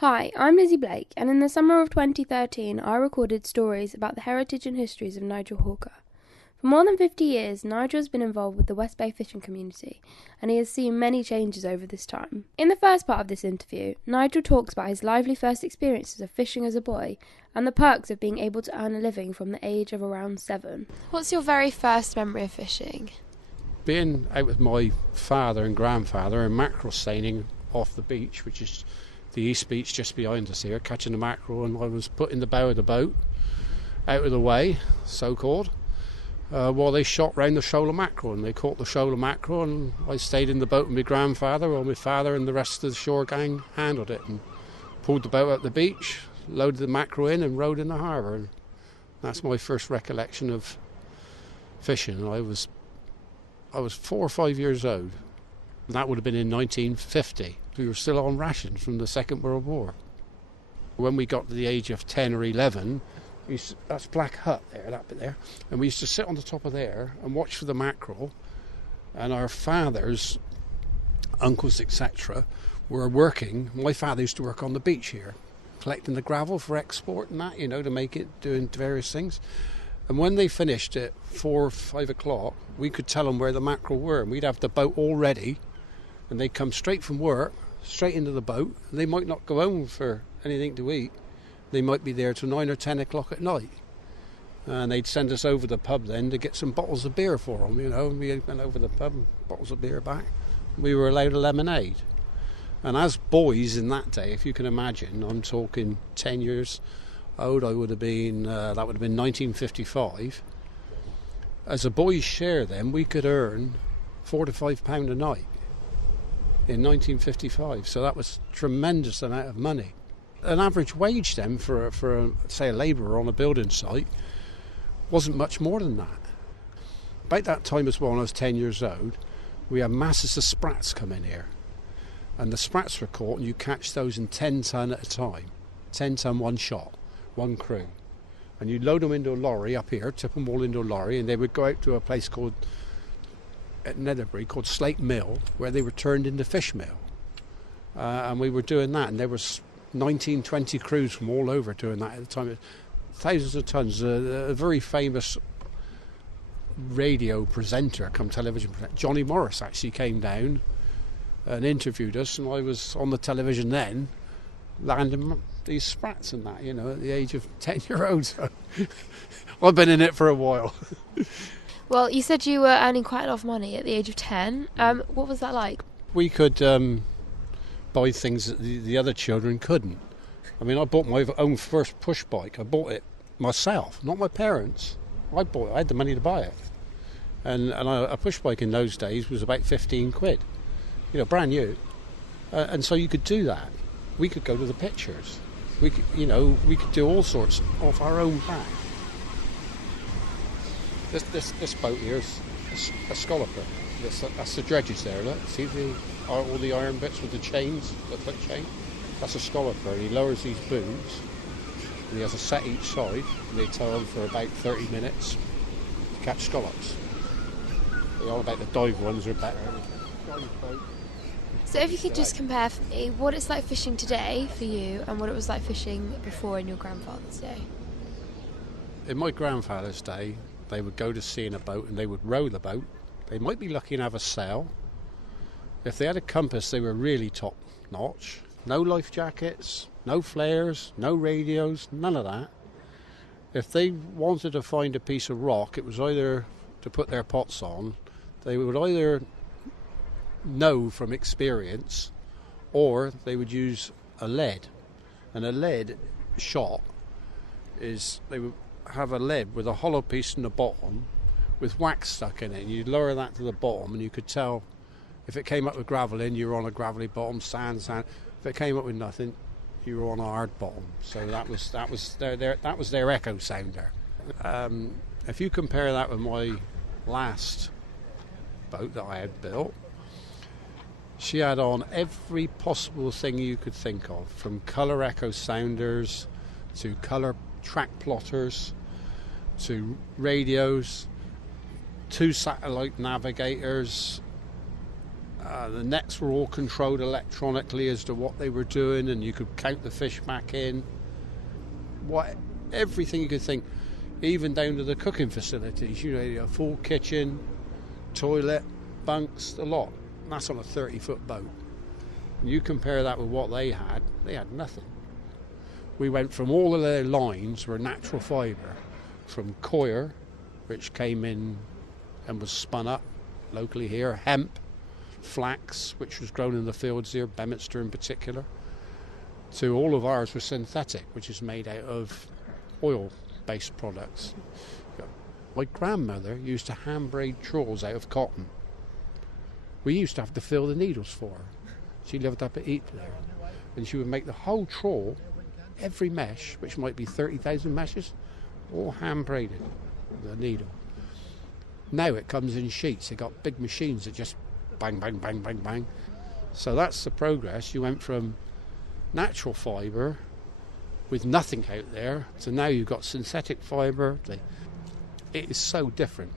Hi, I'm Lizzie Blake, and in the summer of 2013 I recorded stories about the heritage and histories of Nigel Hawker. For more than 50 years, Nigel has been involved with the West Bay fishing community, and he has seen many changes over this time. In the first part of this interview, Nigel talks about his lively first experiences of fishing as a boy, and the perks of being able to earn a living from the age of around 7. What's your very first memory of fishing? Being out with my father and grandfather and mackerel seining off the beach, which is the East Beach just behind us here, catching the mackerel, and I was putting the bow of the boat out of the way, so-called, while they shot round the shoal of mackerel, and they caught the shoal of mackerel, and I stayed in the boat with my grandfather, while my father and the rest of the shore gang handled it, and pulled the boat up the beach, loaded the mackerel in, and rowed in the harbour. And that's my first recollection of fishing. I was 4 or 5 years old. That would have been in 1950. We were still on rations from the Second World War. When we got to the age of 10 or 11, that's Black Hut there, that bit there, and we used to sit on the top of there and watch for the mackerel, and our fathers, uncles, etc., were working. My father used to work on the beach here, collecting the gravel for export and that, to make it, doing various things. And when they finished at 4 or 5 o'clock, we could tell them where the mackerel were, and we'd have the boat all ready, and they'd come straight from work, straight into the boat. They might not go home for anything to eat. They might be there till 9 or 10 o'clock at night. And they'd send us over the pub then to get some bottles of beer for them, And we went over the pub and bottles of beer back. We were allowed a lemonade. And as boys in that day, if you can imagine, I'm talking 10 years old, I would have been, that would have been 1955. As a boy's share then, we could earn £4 to £5 a night in 1955. So that was a tremendous amount of money. An average wage then for say a labourer on a building site wasn't much more than that. About that time as well, when I was 10 years old, we had masses of sprats come in here. And the sprats were caught, and you catch those in 10 tonne at a time. 10 tonne, one shot, one crew. And you'd load them into a lorry up here, tip them all into a lorry, and they would go out to a place called, at Netherbury, called Slate Mill, where they were turned into fish mill. And we were doing that, and there was 19, 20 crews from all over doing that at the time. Thousands of tons. A very famous radio presenter, come television presenter, Johnny Morris, actually came down and interviewed us, and I was on the television then, landing these sprats and that, at the age of 10-year-old. So I've been in it for a while. Well, you said you were earning quite a lot of money at the age of 10. What was that like? We could buy things that the other children couldn't. I mean, I bought my own first push bike. I bought it myself, not my parents. I bought it. I had the money to buy it. And a push bike in those days was about 15 quid, brand new. And so you could do that. We could go to the pictures. We could, we could do all sorts off our own back. This boat here is a scalloper. That's the dredges there. Look, see all the iron bits with the chains, the foot chain. That's a scalloper. And he lowers these booms. And he has a set each side. And they tow them for about 30 minutes to catch scallops. They're all about the dive ones are better. So if you could just compare for me what it's like fishing today for you and what it was like fishing before in your grandfather's day. In my grandfather's day, they would go to sea in a boat and they would row the boat. They might be lucky and have a sail. If they had a compass, they were really top notch. No life jackets, no flares, no radios, none of that. If they wanted to find a piece of rock, it was either to put their pots on. They would either know from experience, or they would use a lead. And a lead shot is, they would have a lead with a hollow piece in the bottom with wax stuck in it, and you'd lower that to the bottom, and you could tell if it came up with gravel in, you were on a gravelly bottom. Sand. If it came up with nothing, you were on a hard bottom. So that was their echo sounder. If you compare that with my last boat that I had built, she had on every possible thing you could think of, from colour echo sounders to colour track plotters to radios, 2 satellite navigators, The nets were all controlled electronically as to what they were doing, and you could count the fish back in. Everything you could think, even down to the cooking facilities. You know, a full kitchen, toilet, bunks, a lot. And that's on a 30-foot boat. And you compare that with what they had nothing. We went from all of their lines were natural fibre, from coir, which came in and was spun up locally here, hemp, flax, which was grown in the fields here, Bemitster in particular, to all of ours was synthetic, which is made out of oil-based products. My grandmother used to hand braid trawls out of cotton. We used to have to fill the needles for her. She lived up at Eat there, and she would make the whole trawl, every mesh, which might be 30,000 meshes, all hand braided with a needle. Now it comes in sheets. They've got big machines that just bang, bang, bang, bang, bang. So that's the progress. You went from natural fibre with nothing out there to now you've got synthetic fibre. It is so different.